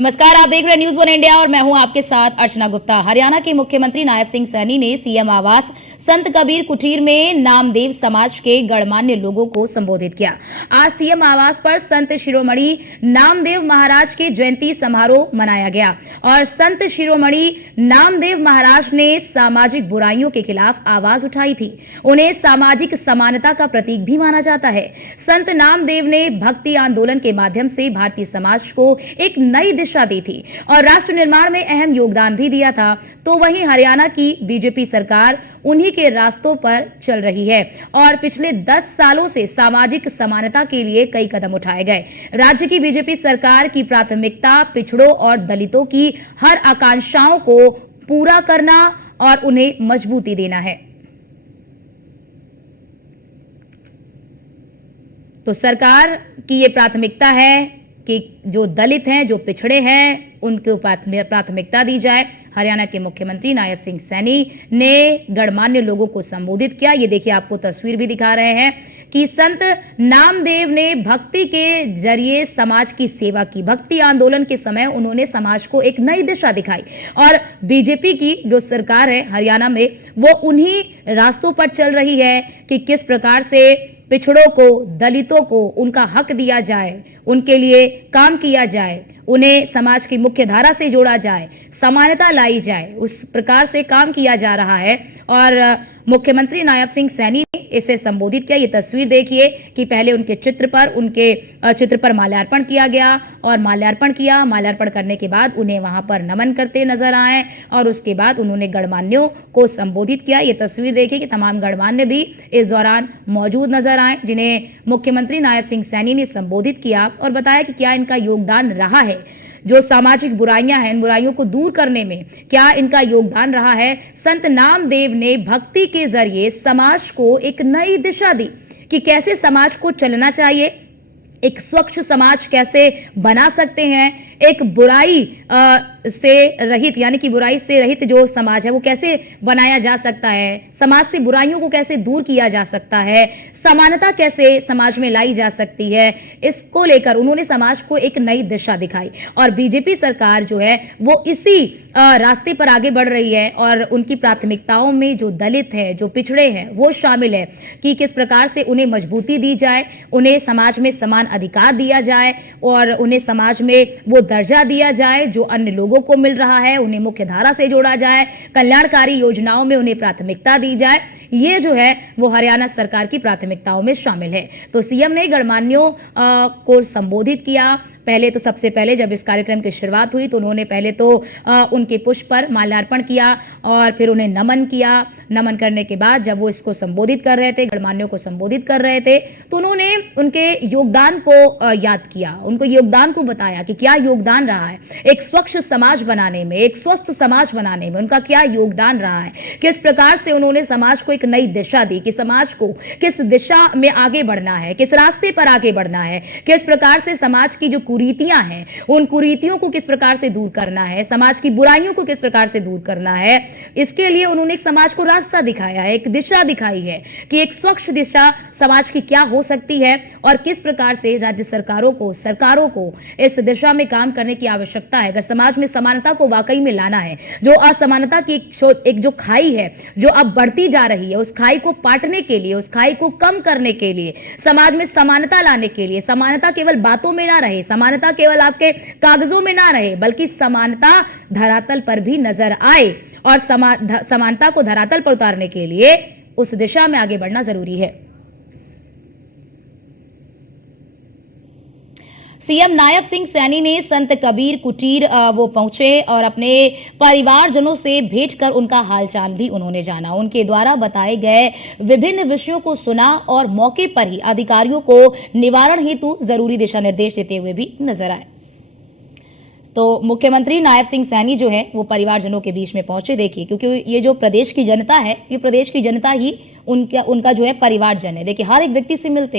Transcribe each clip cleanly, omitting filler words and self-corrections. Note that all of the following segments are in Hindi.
नमस्कार, आप देख रहे हैं न्यूज़ वन इंडिया और मैं हूं आपके साथ अर्चना गुप्ता। हरियाणा के मुख्यमंत्री नायब सिंह सैनी ने सीएम आवास संत कबीर कुटीर में नामदेव समाज के गणमान्य लोगों को संबोधित किया। आज सीएम आवास पर संत शिरोमणि नामदेव महाराज के जयंती समारोह मनाया गया और संत शिरोमणि नामदेव महाराज ने सामाजिक बुराइयों के खिलाफ आवाज उठाई थी। उन्हें सामाजिक समानता का प्रतीक भी माना जाता है। संत नामदेव ने भक्ति आंदोलन के माध्यम से भारतीय समाज को एक नई दिशा दी थी और राष्ट्र निर्माण में अहम योगदान भी दिया था। तो वहीं हरियाणा की बीजेपी सरकार उन्हीं के रास्तों पर चल रही है और पिछले 10 सालों से सामाजिक समानता के लिए कई कदम उठाए गए। राज्य की बीजेपी सरकार की प्राथमिकता पिछड़ों और दलितों की हर आकांक्षाओं को पूरा करना और उन्हें मजबूती देना है। तो सरकार की ये प्राथमिकता है कि जो दलित हैं, जो पिछड़े हैं, उनको प्राथमिकता दी जाए। हरियाणा के मुख्यमंत्री नायब सिंह सैनी ने गणमान्य लोगों को संबोधित किया। ये देखिए, आपको तस्वीर भी दिखा रहे हैं कि संत नामदेव ने भक्ति के जरिए समाज की सेवा की। भक्ति आंदोलन के समय उन्होंने समाज को एक नई दिशा दिखाई और बीजेपी की जो सरकार है हरियाणा में, वो उन्हीं रास्तों पर चल रही है कि किस प्रकार से पिछड़ों को, दलितों को उनका हक दिया जाए, उनके लिए काम किया जाए, उन्हें समाज की मुख्य धारा से जोड़ा जाए, समानता लाई जाए। उस प्रकार से काम किया जा रहा है और मुख्यमंत्री नायब सिंह सैनी ने इसे संबोधित किया। ये तस्वीर देखिए कि पहले उनके चित्र पर माल्यार्पण किया गया और माल्यार्पण करने के बाद उन्हें वहां पर नमन करते नजर आए और उसके बाद उन्होंने गणमान्यों को संबोधित किया। ये तस्वीर देखिए कि तमाम गणमान्य भी इस दौरान मौजूद नजर आए, जिन्हें मुख्यमंत्री नायब सिंह सैनी ने संबोधित किया और बताया कि क्या इनका योगदान रहा है, जो सामाजिक बुराइयां हैं, इन बुराइयों को दूर करने में क्या इनका योगदान रहा है। संत नामदेव ने भक्ति के जरिए समाज को एक नई दिशा दी कि कैसे समाज को चलना चाहिए, एक स्वच्छ समाज कैसे बना सकते हैं, एक बुराई से रहित, यानी कि बुराई से रहित जो समाज है वो कैसे बनाया जा सकता है, समाज से बुराइयों को कैसे दूर किया जा सकता है, समानता कैसे समाज में लाई जा सकती है। इसको लेकर उन्होंने समाज को एक नई दिशा दिखाई और बीजेपी सरकार जो है वो इसी रास्ते पर आगे बढ़ रही है और उनकी प्राथमिकताओं में जो दलित है, जो पिछड़े हैं, वो शामिल है कि किस प्रकार से उन्हें मजबूती दी जाए, उन्हें समाज में समान अधिकार दिया जाए और उन्हें समाज में वो दर्जा दिया जाए जो अन्य लोगों को मिल रहा है, उन्हें मुख्य धारा से जोड़ा जाए, कल्याणकारी योजनाओं में उन्हें प्राथमिकता दी जाए। ये जो है वो हरियाणा सरकार की प्राथमिकताओं में शामिल है। तो सीएम ने गणमान्यों को संबोधित किया। पहले तो सबसे पहले जब इस कार्यक्रम की शुरुआत हुई तो उन्होंने पहले तो उनके पुष्प पर माल्यार्पण किया और फिर उन्हें नमन किया। नमन करने के बाद जब वो इसको संबोधित कर रहे थे, गणमान्यों को संबोधित कर रहे थे, तो उन्होंने उनके योगदान को याद किया, उनको योगदान को बताया कि क्या योगदान रहा है एक स्वच्छ समाज बनाने में, एक स्वस्थ समाज बनाने में उनका क्या योगदान रहा है, किस प्रकार से उन्होंने समाज को एक नई दिशा दी कि समाज को किस दिशा में आगे बढ़ना है, किस रास्ते पर आगे बढ़ना है, किस प्रकार से समाज की जो कुरीतियां हैं उन कुरीतियों को किस प्रकार से दूर करना है, समाज की बुराइयों को किस प्रकार से दूर करना है। इसके लिए उन्होंने एक समाज को रास्ता दिखाया है, एक दिशा दिखाई है कि एक स्वच्छ दिशा समाज की क्या हो सकती है और किस प्रकार से राज्य सरकारों को इस दिशा में काम करने की आवश्यकता है। अगर समाज में समानता को वाकई में लाना है, जो असमानता की एक जो खाई है जो अब बढ़ती जा रही है, उस खाई को पाटने के लिए, उस खाई को कम करने के लिए, समाज में समानता लाने के लिए, समानता केवल बातों में ना रहे, समानता केवल आपके कागजों में ना रहे, बल्कि समानता धरातल पर भी नजर आए और समानता को धरातल पर उतारने के लिए उस दिशा में आगे बढ़ना जरूरी है। सीएम नायब सिंह सैनी ने संत कबीर कुटीर वो पहुंचे और अपने परिवारजनों से भेंट कर उनका हालचाल भी उन्होंने जाना। उनके द्वारा बताए गए विभिन्न विषयों को सुना और मौके पर ही अधिकारियों को निवारण हेतु जरूरी दिशा निर्देश देते हुए भी नजर आए। तो मुख्यमंत्री नायब सिंह सैनी जो है वो परिवारजनों के बीच में पहुंचे। देखिए, क्योंकि ये जो प्रदेश की जनता है, ये प्रदेश की जनता ही उनका जो है परिवारजन है। देखिए, हर एक व्यक्ति से मिलते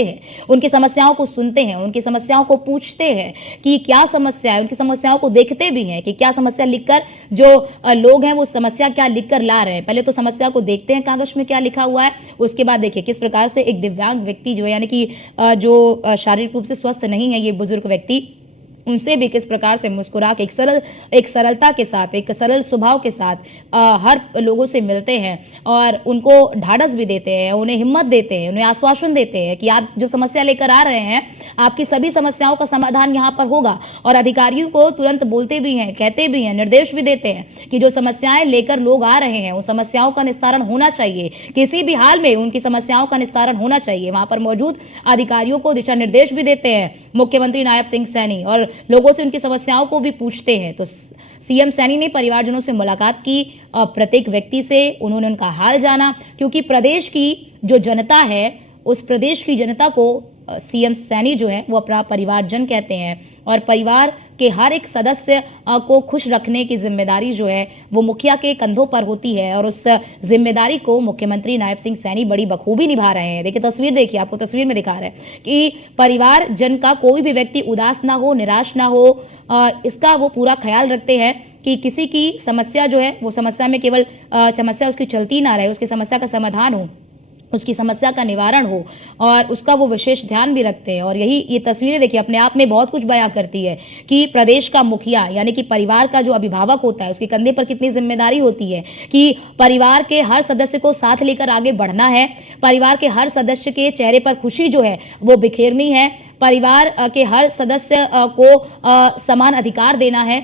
हैं, उनकी समस्याओं को सुनते हैं, उनकी समस्याओं को पूछते हैं कि क्या समस्या है, उनकी समस्याओं को देखते भी हैं कि क्या समस्या लिखकर जो लोग हैं वो समस्या क्या लिखकर ला रहे हैं। पहले तो समस्या को देखते हैं कागज में क्या लिखा हुआ है, उसके बाद देखिए किस प्रकार से एक दिव्यांग व्यक्ति जो है, यानी कि जो शारीरिक रूप से स्वस्थ नहीं है, ये बुजुर्ग व्यक्ति, उनसे भी किस प्रकार से मुस्कुरा के एक सरलता के साथ, एक सरल स्वभाव के साथ हर लोगों से मिलते हैं और उनको ढाढ़स भी देते हैं, उन्हें हिम्मत देते हैं, उन्हें आश्वासन देते हैं कि आप जो समस्या लेकर आ रहे हैं, आपकी सभी समस्याओं का समाधान यहाँ पर होगा। और अधिकारियों को तुरंत बोलते भी हैं, कहते भी हैं, निर्देश भी देते हैं कि जो समस्याएं लेकर लोग आ रहे हैं, उन समस्याओं का निस्तारण होना चाहिए। किसी भी हाल में उनकी समस्याओं का निस्तारण होना चाहिए। वहां पर मौजूद अधिकारियों को दिशा निर्देश भी देते हैं मुख्यमंत्री नायब सिंह सैनी और लोगों से उनकी समस्याओं को भी पूछते हैं। तो सीएम सैनी ने परिवारजनों से मुलाकात की, प्रत्येक व्यक्ति से उन्होंने उनका हाल जाना, क्योंकि प्रदेश की जो जनता है, उस प्रदेश की जनता को सीएम सैनी जो है वो अपना परिवारजन कहते हैं और परिवार के हर एक सदस्य को खुश रखने की जिम्मेदारी जो है वो मुखिया के कंधों पर होती है और उस जिम्मेदारी को मुख्यमंत्री नायब सिंह सैनी बड़ी बखूबी निभा रहे हैं। देखिए तस्वीर, देखिए आपको तस्वीर में दिखा रहे हैं कि परिवार जन का कोई भी व्यक्ति उदास ना हो, निराश ना हो, इसका वो पूरा ख्याल रखते हैं कि किसी की समस्या जो है वो समस्या में केवल समस्या उसकी चलती ना रहे, उसकी समस्या का समाधान हो, उसकी समस्या का निवारण हो और उसका वो विशेष ध्यान भी रखते हैं। और ये तस्वीरें देखिए अपने आप में बहुत कुछ बयां करती है कि प्रदेश का मुखिया यानी कि परिवार का जो अभिभावक होता है उसके कंधे पर कितनी जिम्मेदारी होती है कि परिवार के हर सदस्य को साथ लेकर आगे बढ़ना है, परिवार के हर सदस्य के चेहरे पर खुशी जो है वो बिखेरनी है, परिवार के हर सदस्य को समान अधिकार देना है